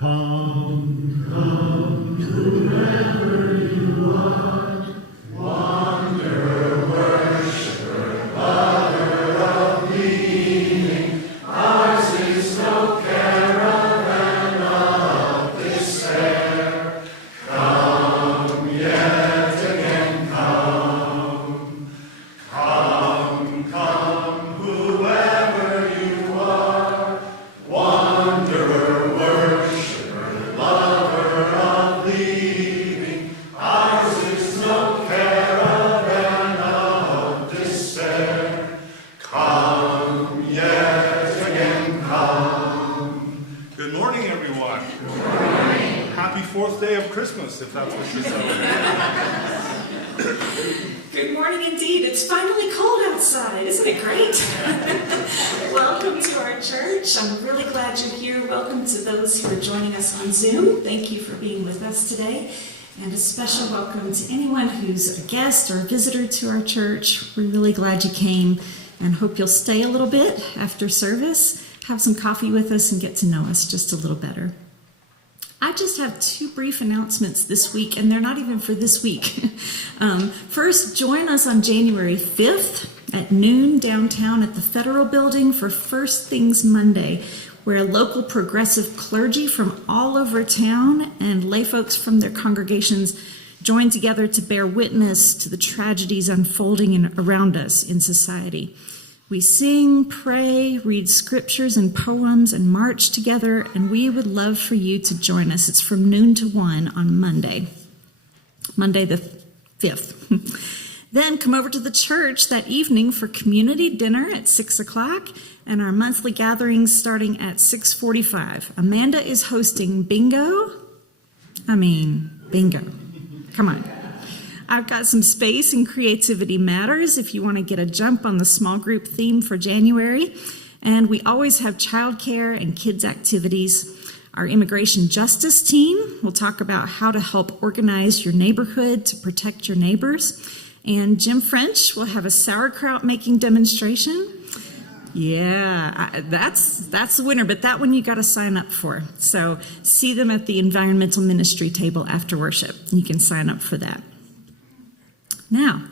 Come, come, whoever you are, wanderer, worshiper, lover of meaning, ours is no caravan of despair. Come, yet again come. Come, come, whoever you are, wanderer, worshiper, lover of leaving, ours is no caravan of despair. Come, yet again come. Good morning, everyone. Good morning. Happy fourth day of Christmas, if that's what you celebrate. Good morning indeed. It's finally cold outside. Isn't it great? Welcome to our church. I'm really glad you're here. Welcome to those who are joining us on Zoom. Thank you for being with us today. And a special welcome to anyone who's a guest or a visitor to our church. We're really glad you came and hope you'll stay a little bit after service, have some coffee with us, and get to know us just a little better. I just have two brief announcements this week, and they're not even for this week. First, join us on January 5th at noon downtown at the Federal Building for First Things Monday, where local progressive clergy from all over town and lay folks from their congregations join together to bear witness to the tragedies unfolding around us in society. We sing, pray, read scriptures and poems, and march together, and we would love for you to join us. It's from noon to 1 on Monday the 5th. Then come over to the church that evening for community dinner at 6 o'clock and our monthly gatherings starting at 6:45. Amanda is hosting bingo. Bingo. Come on. I've got some space and creativity matters if you want to get a jump on the small group theme for January. And we always have childcare and kids activities. Our immigration justice team will talk about how to help organize your neighborhood to protect your neighbors. And Jim French will have a sauerkraut making demonstration. Yeah, that's the winner, but that one you got to sign up for. So see them at the environmental ministry table after worship. You can sign up for that. Now,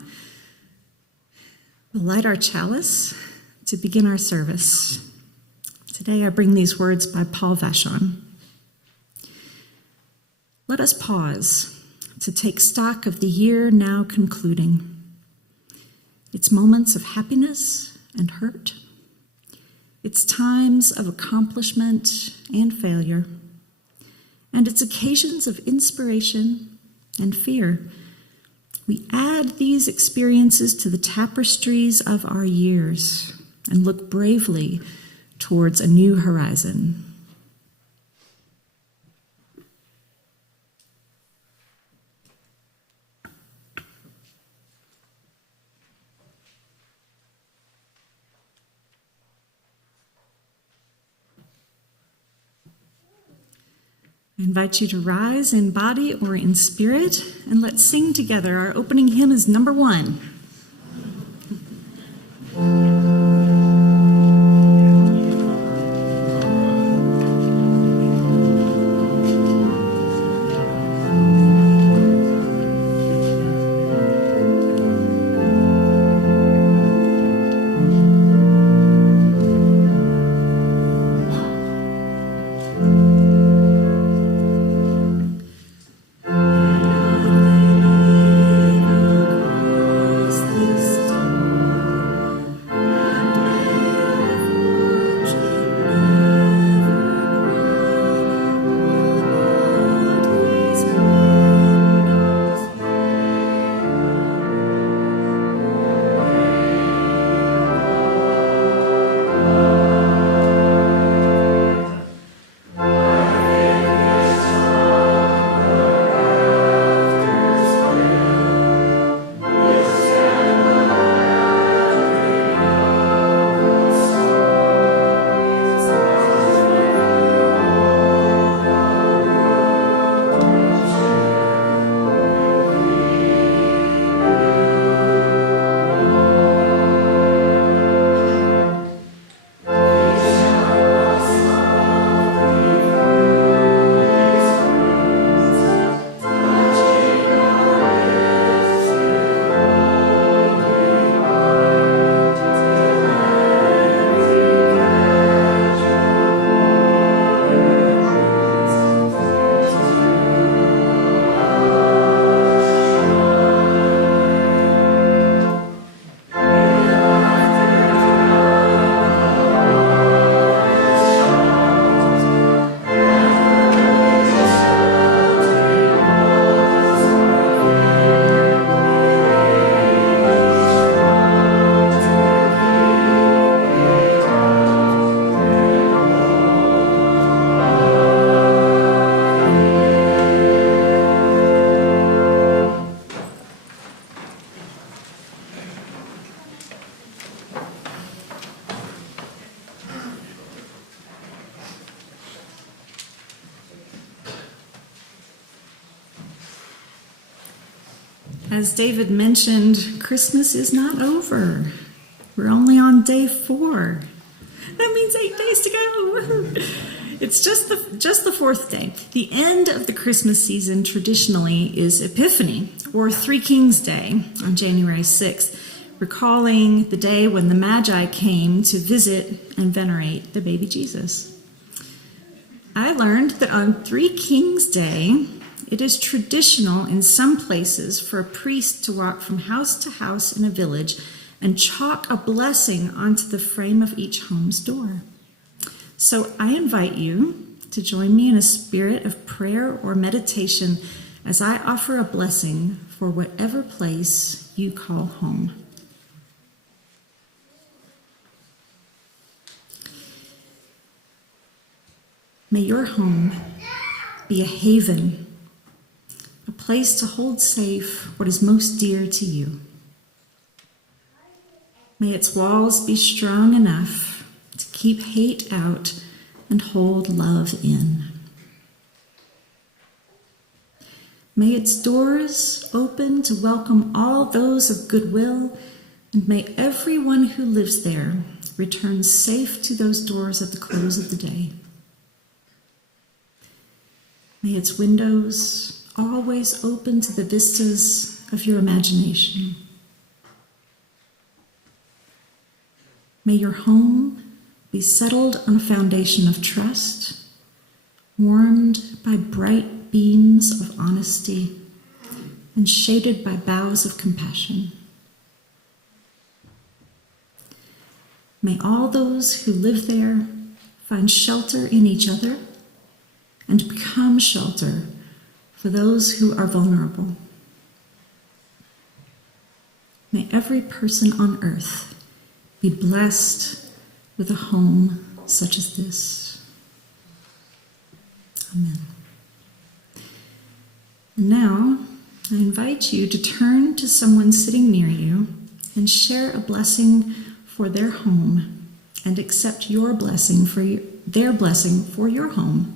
we'll light our chalice to begin our service. Today I bring these words by Paul Vachon. Let us pause to take stock of the year now concluding, its moments of happiness and hurt, its times of accomplishment and failure, and its occasions of inspiration and fear. We add these experiences to the tapestries of our years and look bravely towards a new horizon. I invite you to rise in body or in spirit, and let's sing together. Our opening hymn is number 1. As David mentioned, Christmas is not over. We're only on day 4. That means 8 days to go. It's just the 4th day. The end of the Christmas season traditionally is Epiphany, or Three Kings Day, on January 6th, recalling the day when the Magi came to visit and venerate the baby Jesus. I learned that on Three Kings Day, it is traditional in some places for a priest to walk from house to house in a village and chalk a blessing onto the frame of each home's door. So I invite you to join me in a spirit of prayer or meditation as I offer a blessing for whatever place you call home. May your home be a haven, a place to hold safe what is most dear to you. May its walls be strong enough to keep hate out and hold love in. May its doors open to welcome all those of goodwill, and may everyone who lives there return safe to those doors at the close of the day. May its windows always open to the vistas of your imagination. May your home be settled on a foundation of trust, warmed by bright beams of honesty, and shaded by boughs of compassion. May all those who live there find shelter in each other and become shelter for those who are vulnerable. May every person on earth be blessed with a home such as this. Amen. Now, I invite you to turn to someone sitting near you and share a blessing for their home and accept your blessing for their blessing for your home.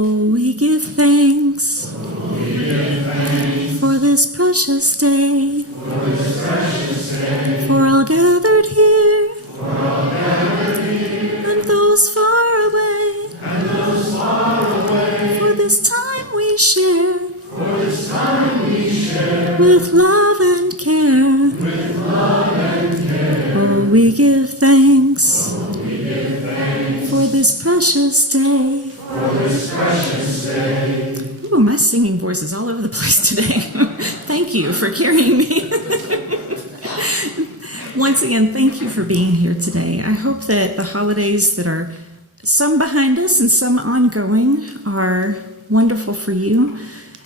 Oh, we give thanks for this precious day, for all gathered here, and those far away, for this time we share, with love and care. Oh, we give thanks for this precious day. Oh, my singing voice is all over the place today. Thank you for carrying me. Once again, thank you for being here today. I hope that the holidays that are some behind us and some ongoing are wonderful for you.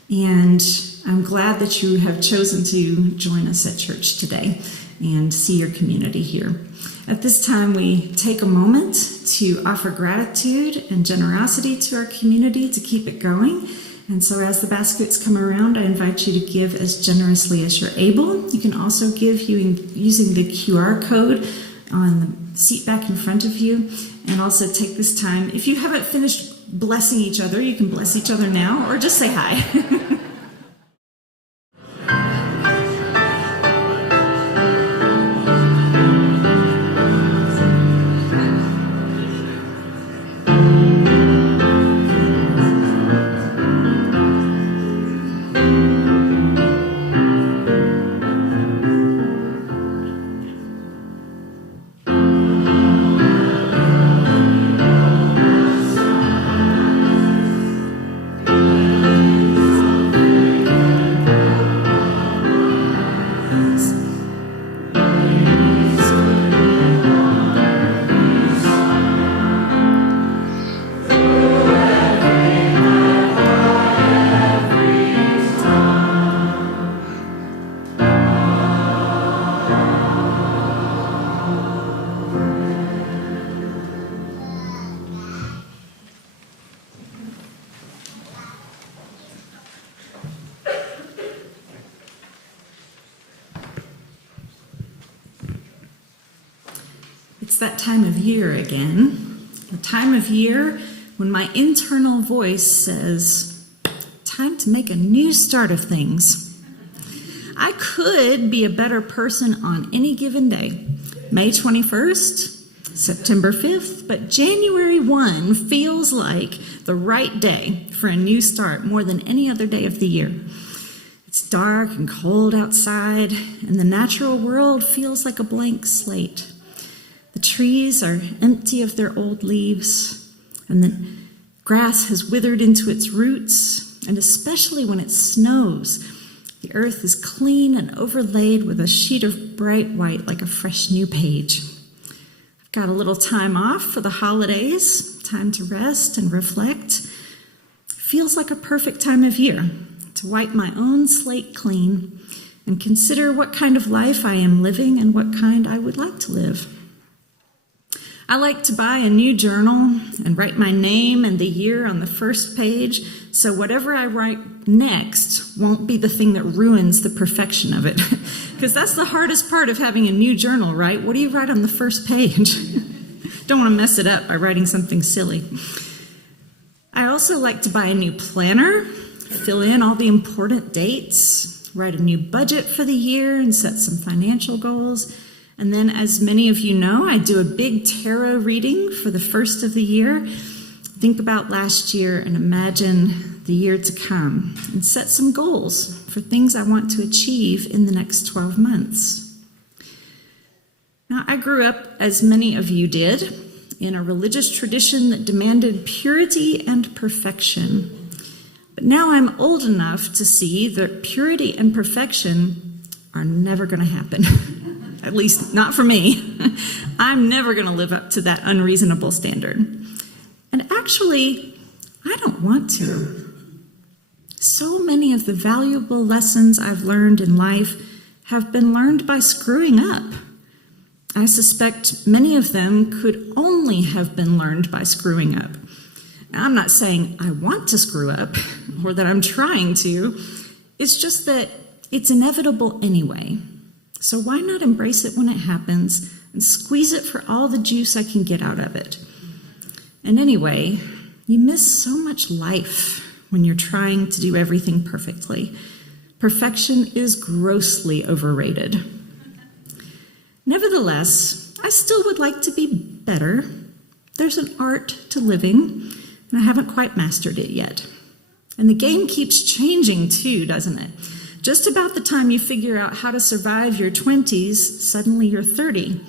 And I'm glad that you have chosen to join us at church today and see your community here. At this time, we take a moment to offer gratitude and generosity to our community to keep it going. And so as the baskets come around, I invite you to give as generously as you're able. You can also give using the QR code on the seat back in front of you. And also take this time, if you haven't finished blessing each other, you can bless each other now or just say hi. It's that time of year again, the time of year when my internal voice says, time to make a new start of things. I could be a better person on any given day, May 21st, September 5th, but January 1 feels like the right day for a new start more than any other day of the year. It's dark and cold outside, and the natural world feels like a blank slate. The trees are empty of their old leaves, and the grass has withered into its roots, and especially when it snows, the earth is clean and overlaid with a sheet of bright white like a fresh new page. I've got a little time off for the holidays, time to rest and reflect. Feels like a perfect time of year to wipe my own slate clean and consider what kind of life I am living and what kind I would like to live. I like to buy a new journal and write my name and the year on the first page, so whatever I write next won't be the thing that ruins the perfection of it. Because that's the hardest part of having a new journal, right? What do you write on the first page? Don't want to mess it up by writing something silly. I also like to buy a new planner, fill in all the important dates, write a new budget for the year, and set some financial goals. And then, as many of you know, I do a big tarot reading for the first of the year. Think about last year and imagine the year to come and set some goals for things I want to achieve in the next 12 months. Now, I grew up, as many of you did, in a religious tradition that demanded purity and perfection. But now I'm old enough to see that purity and perfection are never going to happen. At least not for me. I'm never going to live up to that unreasonable standard. And actually, I don't want to. So many of the valuable lessons I've learned in life have been learned by screwing up. I suspect many of them could only have been learned by screwing up. Now, I'm not saying I want to screw up or that I'm trying to. It's just that it's inevitable anyway. So why not embrace it when it happens and squeeze it for all the juice I can get out of it? And anyway, You miss so much life when you're trying to do everything perfectly. Perfection is grossly overrated. Nevertheless, I still would like to be better. There's an art to living, and I haven't quite mastered it yet. And the game keeps changing too, doesn't it? Just about the time you figure out how to survive your 20s, suddenly you're 30.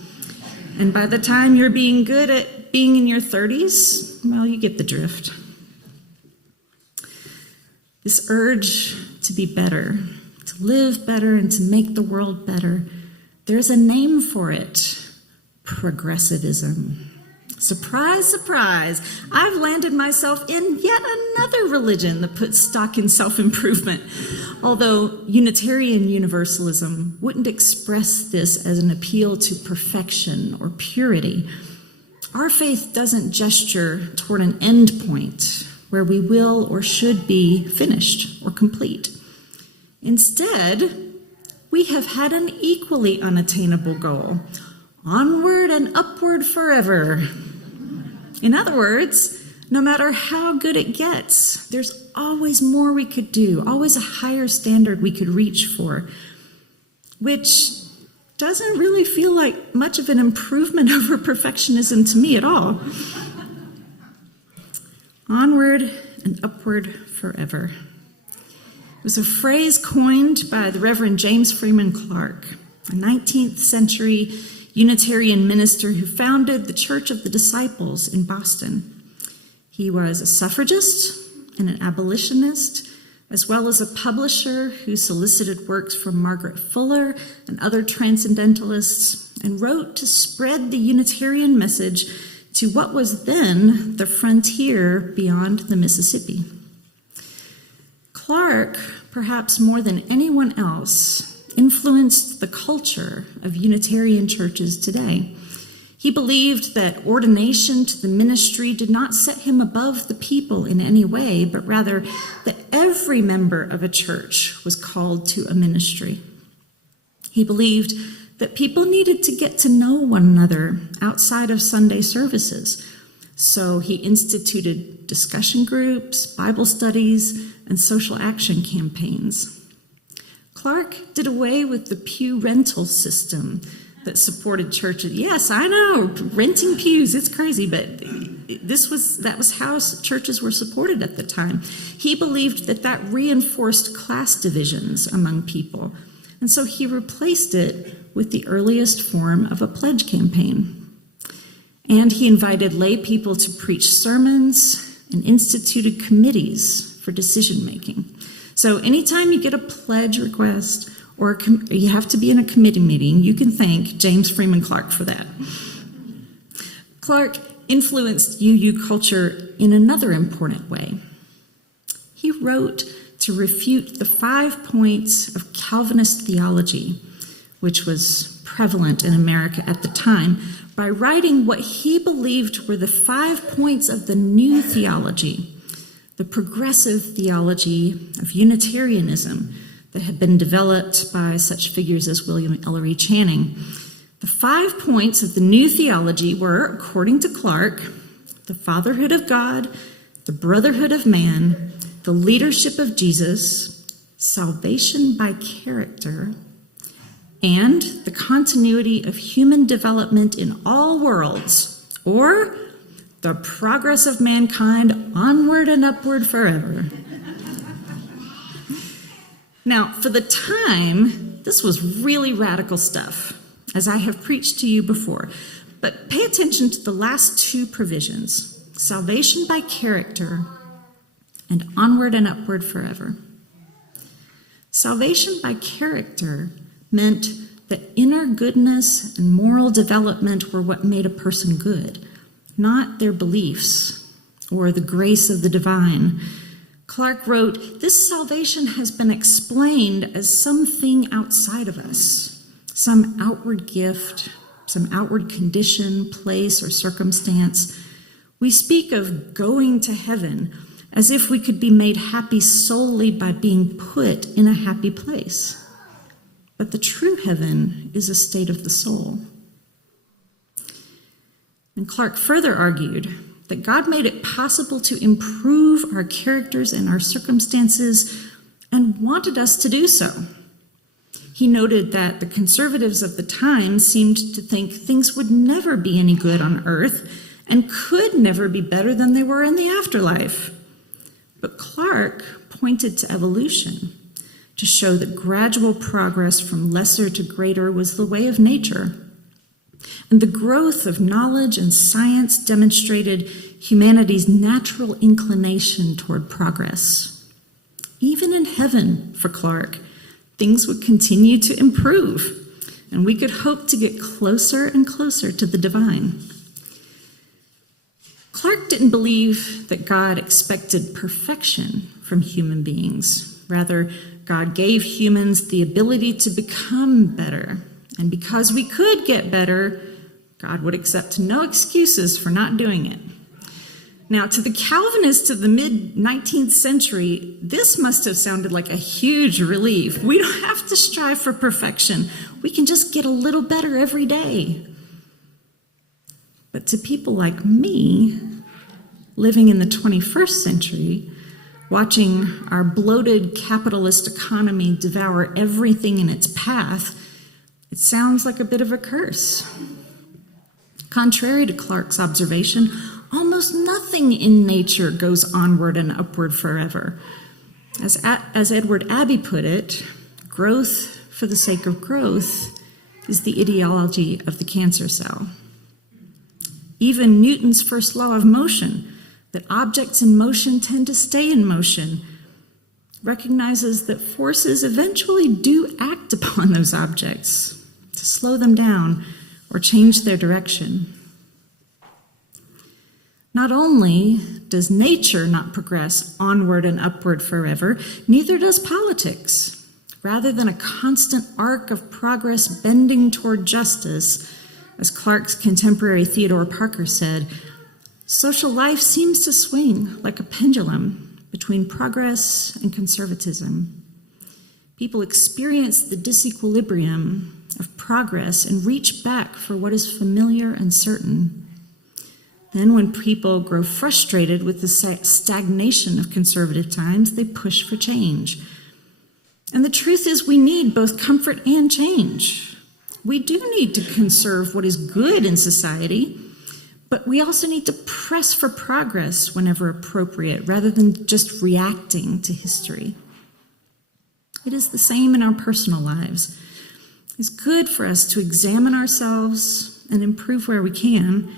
And by the time you're being good at being in your 30s, well, you get the drift. This urge to be better, to live better, and to make the world better, there's a name for it: progressivism. Surprise, surprise, I've landed myself in yet another religion that puts stock in self-improvement, although Unitarian Universalism wouldn't express this as an appeal to perfection or purity. Our faith doesn't gesture toward an end point where we will or should be finished or complete. Instead, we have had an equally unattainable goal: onward and upward forever. In other words, no matter how good it gets, there's always more we could do, always a higher standard we could reach for, which doesn't really feel like much of an improvement over perfectionism to me at all. Onward and upward forever. It was a phrase coined by the Reverend James Freeman Clarke, a 19th century Unitarian minister who founded the Church of the Disciples in Boston. He was a suffragist and an abolitionist, as well as a publisher who solicited works from Margaret Fuller and other transcendentalists, and wrote to spread the Unitarian message to what was then the frontier beyond the Mississippi. Clarke, perhaps more than anyone else, influenced the culture of Unitarian churches today. He believed that ordination to the ministry did not set him above the people in any way, but rather that every member of a church was called to a ministry. He believed that people needed to get to know one another outside of Sunday services. So he instituted discussion groups, Bible studies, and social action campaigns. Clarke did away with the pew rental system that supported churches. Yes, I know, renting pews, it's crazy, but that was how churches were supported at the time. He believed that reinforced class divisions among people, and so he replaced it with the earliest form of a pledge campaign. And he invited lay people to preach sermons and instituted committees for decision-making. So anytime you get a pledge request or you have to be in a committee meeting, you can thank James Freeman Clarke for that. Clarke influenced UU culture in another important way. He wrote to refute the 5 points of Calvinist theology, which was prevalent in America at the time, by writing what he believed were the 5 points of the new theology, the progressive theology of Unitarianism that had been developed by such figures as William Ellery Channing. The 5 points of the new theology were, according to Clarke, the fatherhood of God, the brotherhood of man, the leadership of Jesus, salvation by character, and the continuity of human development in all worlds, or the progress of mankind onward and upward forever. Now, for the time, this was really radical stuff, as I have preached to you before. But pay attention to the last two provisions: salvation by character and onward and upward forever. Salvation by character meant that inner goodness and moral development were what made a person good, not their beliefs or the grace of the divine. Clarke wrote, "This salvation has been explained as something outside of us, some outward gift, some outward condition, place, or circumstance. We speak of going to heaven as if we could be made happy solely by being put in a happy place. But the true heaven is a state of the soul." And Clarke further argued that God made it possible to improve our characters and our circumstances and wanted us to do so. He noted that the conservatives of the time seemed to think things would never be any good on earth and could never be better than they were in the afterlife. But Clark pointed to evolution to show that gradual progress from lesser to greater was the way of nature. And the growth of knowledge and science demonstrated humanity's natural inclination toward progress. Even in heaven, for Clark, things would continue to improve, and we could hope to get closer and closer to the divine. Clark didn't believe that God expected perfection from human beings. Rather, God gave humans the ability to become better. And because we could get better, God would accept no excuses for not doing it. Now, to the Calvinists of the mid-19th century, this must have sounded like a huge relief. We don't have to strive for perfection. We can just get a little better every day. But to people like me, living in the 21st century, watching our bloated capitalist economy devour everything in its path, it sounds like a bit of a curse. Contrary to Clark's observation, almost nothing in nature goes onward and upward forever. As Edward Abbey put it, growth for the sake of growth is the ideology of the cancer cell. Even Newton's first law of motion, that objects in motion tend to stay in motion, recognizes that forces eventually do act upon those objects to slow them down or change their direction. Not only does nature not progress onward and upward forever, neither does politics. Rather than a constant arc of progress bending toward justice, as Clark's contemporary Theodore Parker said, social life seems to swing like a pendulum between progress and conservatism. People experience the disequilibrium of progress and reach back for what is familiar and certain. Then when people grow frustrated with the stagnation of conservative times, they push for change. And the truth is we need both comfort and change. We do need to conserve what is good in society, but we also need to press for progress whenever appropriate, rather than just reacting to history. It is the same in our personal lives. It's good for us to examine ourselves and improve where we can,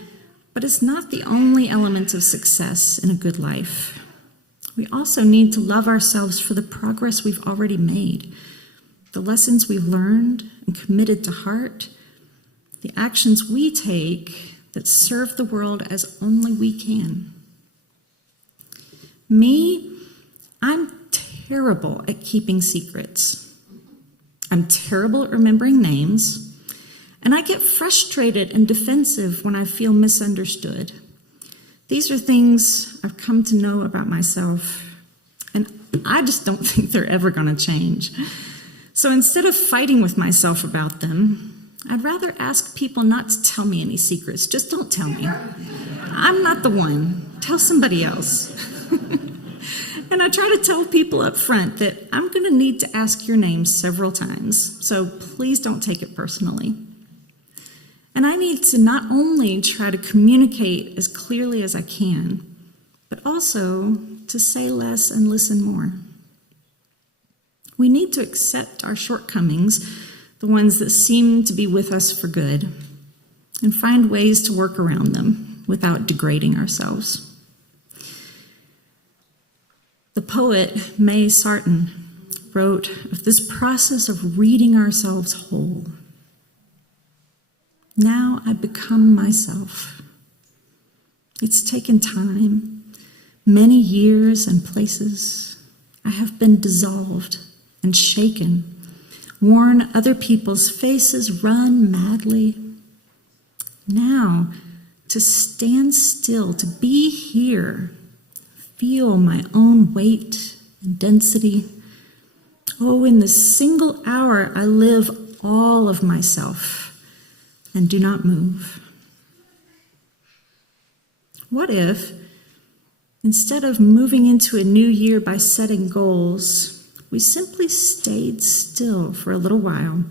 but it's not the only element of success in a good life. We also need to love ourselves for the progress we've already made, the lessons we've learned and committed to heart, the actions we take that serve the world as only we can. Me, I'm terrible at keeping secrets. I'm terrible at remembering names. And I get frustrated and defensive when I feel misunderstood. These are things I've come to know about myself, and I just don't think they're ever going to change. So instead of fighting with myself about them, I'd rather ask people not to tell me any secrets. Just don't tell me. I'm not the one. Tell somebody else. And I try to tell people up front that I'm going to need to ask your name several times, so please don't take it personally. And I need to not only try to communicate as clearly as I can, but also to say less and listen more. We need to accept our shortcomings, the ones that seem to be with us for good, and find ways to work around them without degrading ourselves. The poet May Sarton wrote of this process of reading ourselves whole. Now I become myself. It's taken time, many years and places. I have been dissolved and shaken, worn other people's faces, run madly. Now, to stand still, to be here, feel my own weight and density. Oh, in this single hour, I live all of myself and do not move. What if, instead of moving into a new year by setting goals, we simply stayed still for a little while,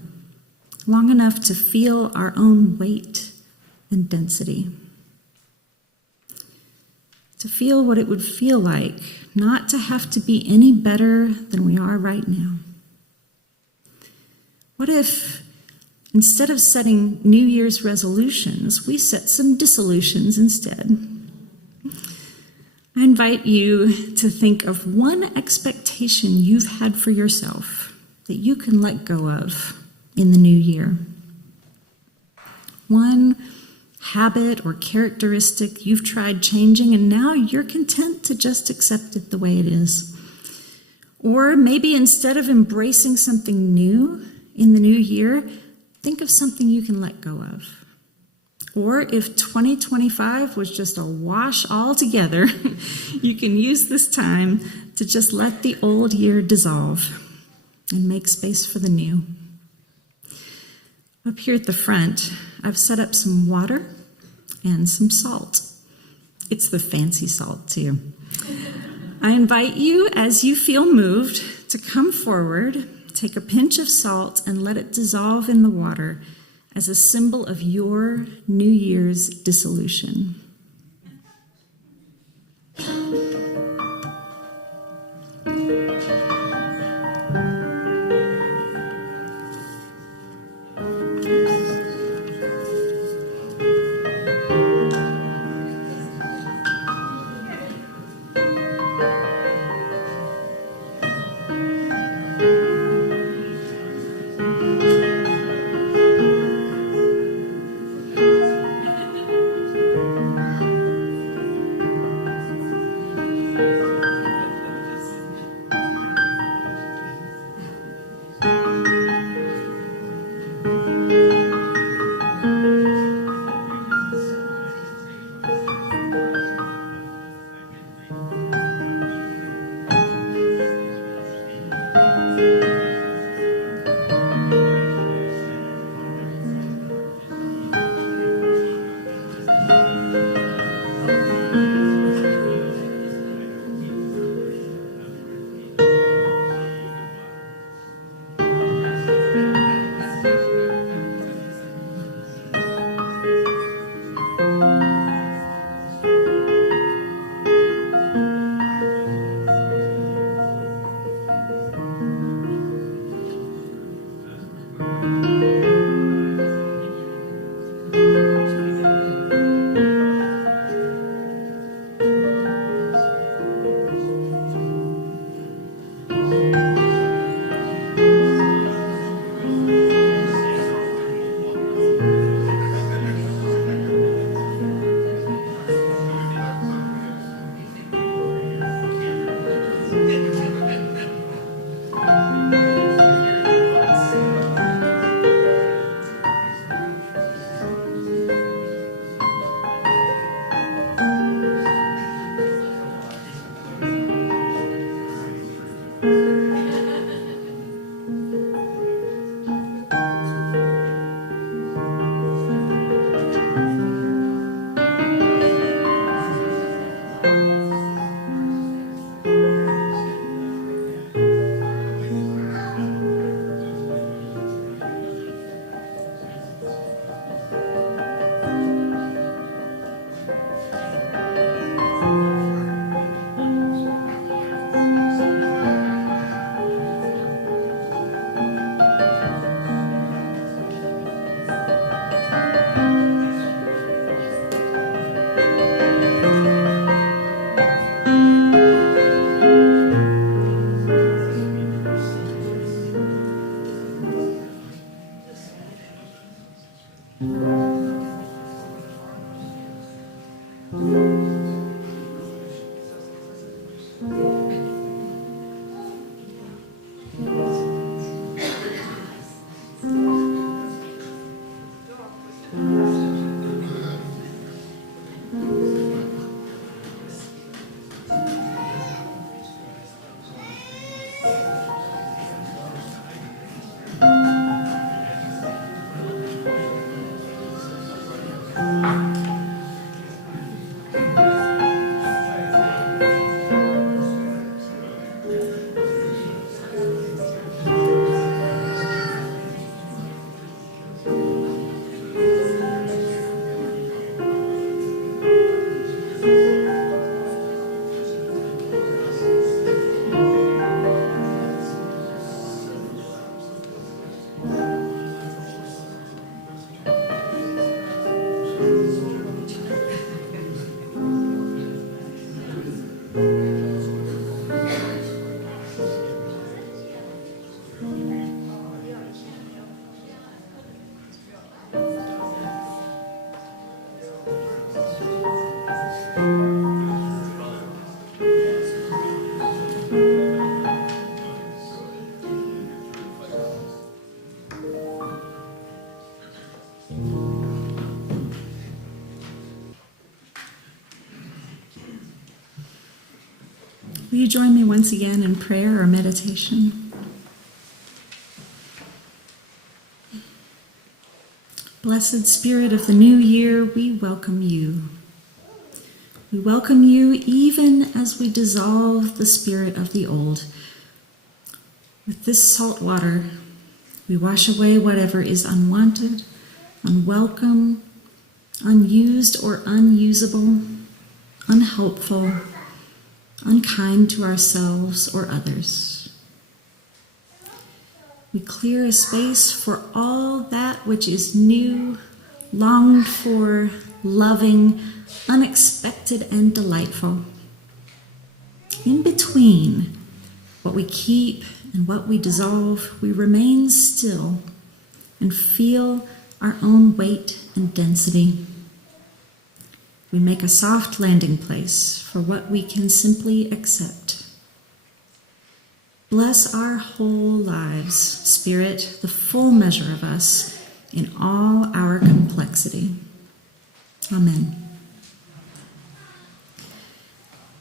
long enough to feel our own weight and density? To feel what it would feel like not to have to be any better than we are right now. What if, instead of setting New Year's resolutions, we set some dissolutions instead? I invite you to think of one expectation you've had for yourself that you can let go of in the new year. One habit or characteristic you've tried changing and now you're content to just accept it the way it is. Or maybe instead of embracing something new in the new year, think of something you can let go of. Or if 2025 was just a wash altogether, you can use this time to just let the old year dissolve and make space for the new. Up here at the front, I've set up some water and some salt. It's the fancy salt, too. I invite you, as you feel moved, to come forward, take a pinch of salt, and let it dissolve in the water as a symbol of your New Year's dissolution. Will you join me once again in prayer or meditation? Blessed Spirit of the new year, we welcome you. We welcome you even as we dissolve the spirit of the old. With this salt water, we wash away whatever is unwanted, unwelcome, unused or unusable, unhelpful, unkind to ourselves or others. We clear a space for all that which is new, longed for, loving, unexpected, and delightful. In between what we keep and what we dissolve, we remain still and feel our own weight and density. We make a soft landing place for what we can simply accept. Bless our whole lives, Spirit, the full measure of us, in all our complexity. Amen.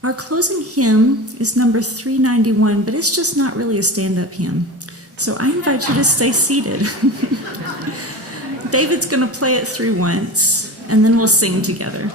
Our closing hymn is number 391, but it's just not really a stand-up hymn. So I invite you to stay seated. David's going to play it through once, and then we'll sing together.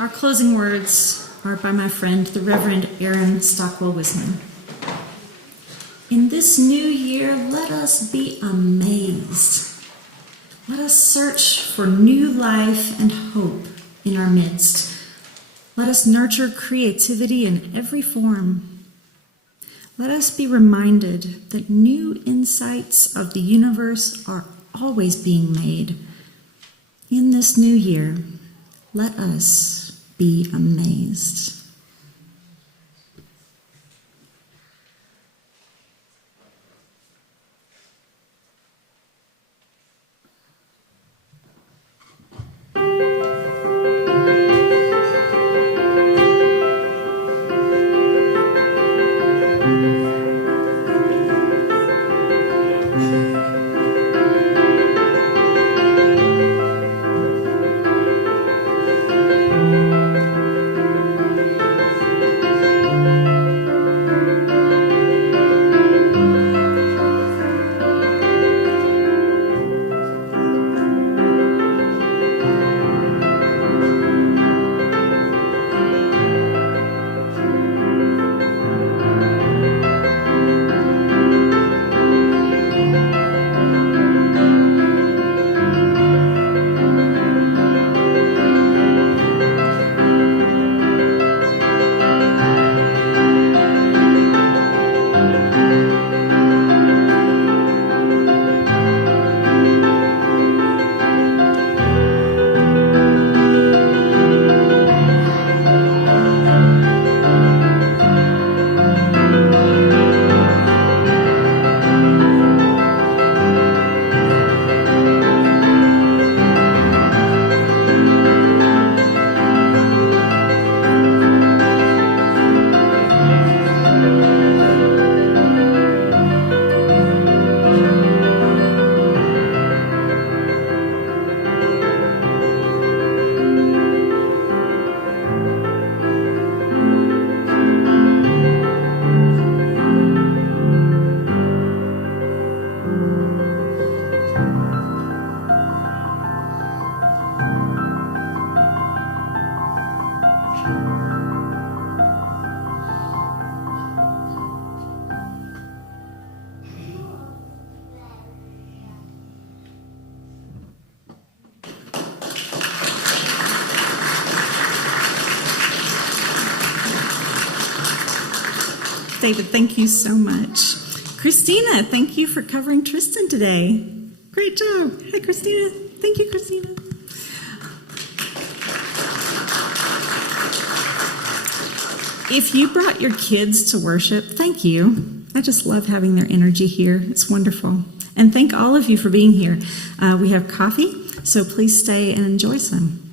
Our closing words are by my friend, the Reverend Aaron Stockwell Wisman. In this new year, let us be amazed. Let us search for new life and hope in our midst. Let us nurture creativity in every form. Let us be reminded that new insights of the universe are always being made. In this new year, let us be amazed. David, thank you so much. Christina, thank you for covering Tristan today. Great job. Hi, Christina. Thank you, Christina. If you brought your kids to worship, thank you. I just love having their energy here. It's wonderful. And thank all of you for being here. We have coffee, so please stay and enjoy some.